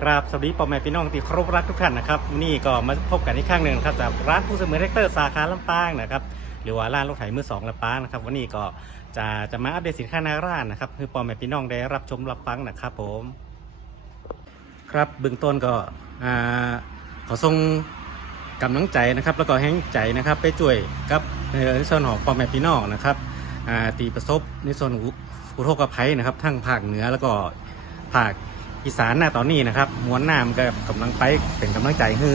ครับสวัสดีพ่อแม่พี่น้องที่เคารพรักทุกท่านนะครับนี่ก็มาพบกันอีกครั้งหนึ่งครับจากร้านผู้เสมอแท็กเตอร์สาขาลำปางนะครับหรือว่าร้านรถไถมือสองลำปางนะครับวันนี้ก็จะจะมาอัปเดตสินค้าหน้าร้านนะครับคือพ่อแม่พี่น้องได้รับชมรับฟังนะครับผม ครับเบื้องต้นก็ขอส่งกำลังใจนะครับ แล้วก็แห้งใจนะครับไปช่วยกับในส่วนของพ่อแม่พี่น้องนะครับตีประสบในส่วนอุทกภัยนะครับ ทั้งภาคเหนือแล้วก็ภาค อีสานหน้าตอนนี้นะครับมวลน้ำก็กำลังไปเป็นกำลังใจให้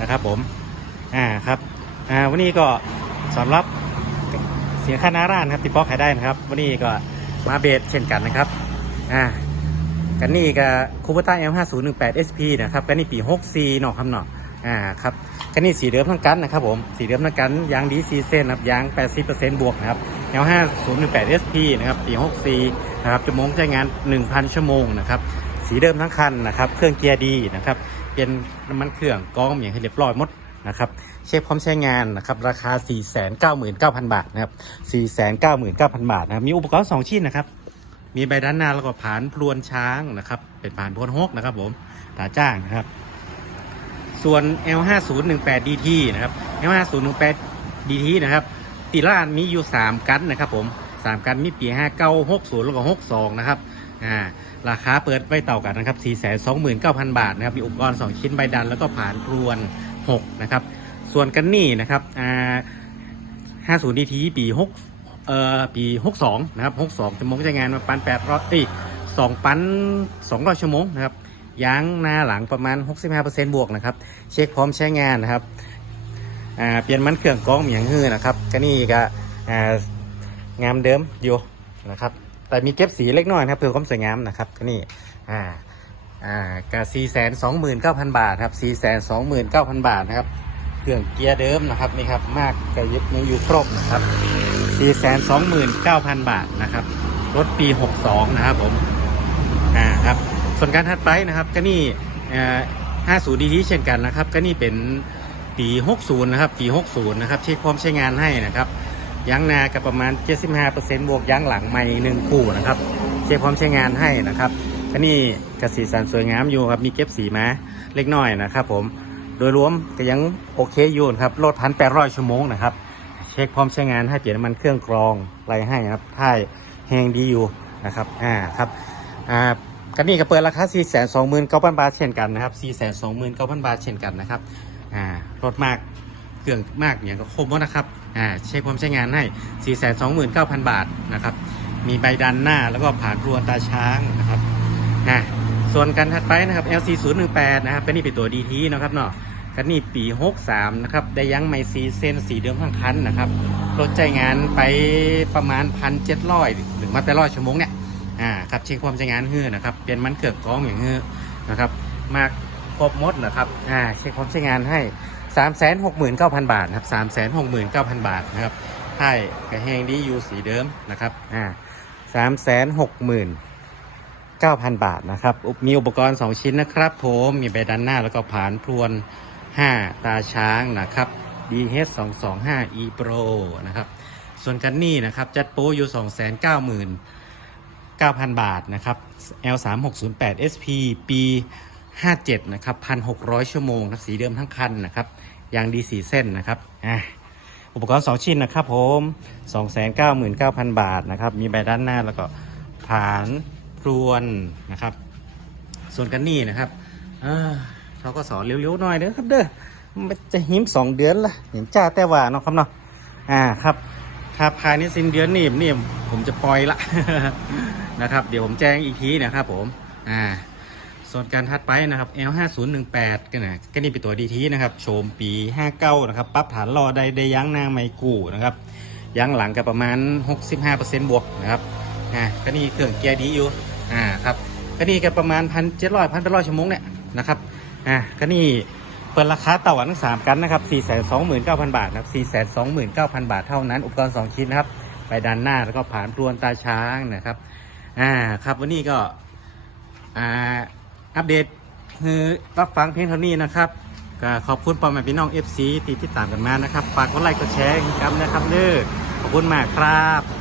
นะครับผมอ่าครับอ่าวันนี้ก็สำหรับเสียค่าน้าร้านครับที่พ่อกขายได้นะครับ วันนี้ก็มาเบสเช่นกันนะครับอ่ากันนี่กับคูเปอร์ต้า M5018 SP นะครับกันนี่ปี 64เนาะครับเนาะอ่าครับกันนี่สีเดิมทั้งกันนะครับผมสีเดิมทั้งกันยางดีซีเซนครับยาง 80%บวกนะครับ L5018 SP นะครับปี 64นะครับจะมงใช้งาน 1,000 ชั่วโมงนะครับ สีเดิมทั้งคันนะครับ เครื่องเกียร์ดีนะครับ เป็นน้ำมันเครื่องกรองอย่างให้เรียบร้อยหมดนะครับเช็คพร้อมใช้งานนะครับราคา 499,000 บาทนะครับ 499,000 บาทนะครับมีอุปกรณ์ 2 ชิ้นนะครับ มีใบด้านหน้าแล้วก็ผานพลวนช้างนะครับ เป็นผานพลวนฮกนะครับผมตาจ้างนะครับ ส่วน L5018 DT นะครับ L5018 DT นะครับตีล่านมีอยู่ 3 กันนะครับผม 3 กันมีปี 59 60 แล้วก็ 62 นะครับ อ่าราคาเปิดไว้เต่ากันนะครับ 429,000 บาทนะครับ มีอุปกรณ์ 2 ชิ้นใบดัน แล้วก็ผานพลวน 6 นะครับ ส่วนกันนี่นะครับอ่า50 DT ปี6เอ่อปี 62 นะครับ 62ชั่วโมงใช้งานมาปัน800เอ้ย2ปัน200ชั่วโมงนะครับยางหน้าหลังประมาณ 65%บวกนะครับ เช็คพร้อมใช้งานนะครับเปลี่ยนมันเครื่องกรองอย่างฮื้อนะครับ ก็นี่ก็งามเดิมอยู่นะครับ แต่มีเก็บสีเล็กน้อยนะครับเพื่อความสวยงามนะครับก็นี่อ่าอ่าก็429,000บาทครับ429,000บาทนะครับเครื่องเกียร์เดิมนะครับนี่ครับมากก็ยังอยู่ครบนะครับ429,000บาทนะครับรถปี62นะครับผมอ่าครับส่วนการถัดไปนะครับก็นี่เอ่อ50 DT เช่นกันนะครับ ก็นี่เป็นปี60นย์นะครับปี60นย์นะครับเช็คพร้อมใช้งานให้นะครับ ยางนากับประมาณ 75%บวกยางหลังใหม่หนึ่งคู่นะครับเช็คพร้อมใช้งานให้นะครับก็นี่กระสีสันสวยงามอยู่ครับมีเก็บสีมาเล็กน้อยนะครับ ผมโดยรวมก็ยังโอเคอยู่ครับรถพันแปดร้อยชั่วโมงนะครับ เช็คพร้อมใช้งานให้เปลี่ยนน้ำมันเครื่องกรองอะไรให้นะครับท้ายแหงดีอยู่นะครับอ่าครับอ่ากันนี่ก็เปิดราคา 4 2 9 0 0 0 บาทเช่นกันนะครับ 4 2 9 0 0 0 บาทเช่นกันนะครับอ่ารถมาก เครื่องมากอย่างก็ครบหมดนะครับอ่าเช็คพร้อมใช้งานให้ 4 2 9 0 0 0 บาทนะครับ มีใบดันหน้าแล้วก็ผ่านรวนตาช้างนะครับอ่าส่วนการถัดไปนะครับ LC 0 1 8นะครับเป็นนี่เป็นตัว DT นะครับเนาะกันนี่ปี 63 นะครับ ได้ยั้งไมซีเซนสีเดิมทั้งคันนะครับรถใจงานไปประมาณ 1,700ถึงมาแต่ร้อยชั่วโมงเนี่ยอ่าครับเช็คความใช้งานเฮือนะครับเป็นมันเกือกกองอย่างเฮือนะครับมากครบหมดนะครับอ่าเช็คความใช้งานให้ 369,000 บาทนะครับ369,000 บาทนะครับให้กระแหงดียูสีเดิมนะครับอ่า360,000 9,000บาทนะครับมีอุปกรณ์ 2 ชิ้นนะครับผมมีใบด้านหน้าแล้วก็ผานพรวน 5 ตาช้างนะครับ DH 2 2 5 E Pro นะครับ ส่วนกันนี่นะครับ จัดโปรอยู่ 299,000 บาทนะครับ L 3 6 0 8 SP ปี 57นะครับ1,600 ชั่วโมงนะสีเดิมทั้งคันนะครับยางดีสีเส้นนะครับอะอุปกรณ์ 2 ชิ้นนะครับผม 299,000 บาทนะครับมีใบด้านหน้าแล้วก็ผานพรวนนะครับ ส่วนกันนี่นะครับอ่าเขาก็สอนเร็วๆหน่อยเด้อครับเด้อมันจะหิมสองเดือนละอย่างจ้าแต่ว่าเนาะครับเนาะอ่าครับถ้าภายในสิ้นเดือนนี่นี่ผมจะปล่อยละนะครับ เดี๋ยวผมแจ้งอีกทีนะครับผมอ่า ส่วนการถัดไปนะครับ L5018 กันนะก็นี่เป็นตัวดีทีนะครับ โฉมปี 59 นะครับ ปรับฐานรอได้ได้ยั้งนางไมกูนะครับ ยั้งหลังกับประมาณ 65%บวกนะครับ อ่าก็นี่เครื่องเกียร์ดีอยู่ อ่าครับก็นี่ก็ประมาณพันเจ็ดร้อยพันแปดร้อยชั่วโมงเนี่ยนะครับ อ่าก็นี่เปิดราคาต่อวันทั้งสามกันนะครับสี่แสนสองหมื่นเก้าพันบาทนะครับสี่แสนสองหมื่นเก้าพันบาทเท่านั้น อุปกรณ์สองชิ้นนะครับ ไปด้านหน้าแล้วก็ผ่านปลวนตาช้างนะครับ อ่า ครับ วันนี้ก็ อ่า อัปเดตคือรับฟังเพลงเท่านี้นะครับก็ขอบคุณปอมแม่พี่น้อง FC ที่ติดตามกันมานะครับฝากกดไลค์กดแชร์กันนะครับเด้อขอบคุณมากครับ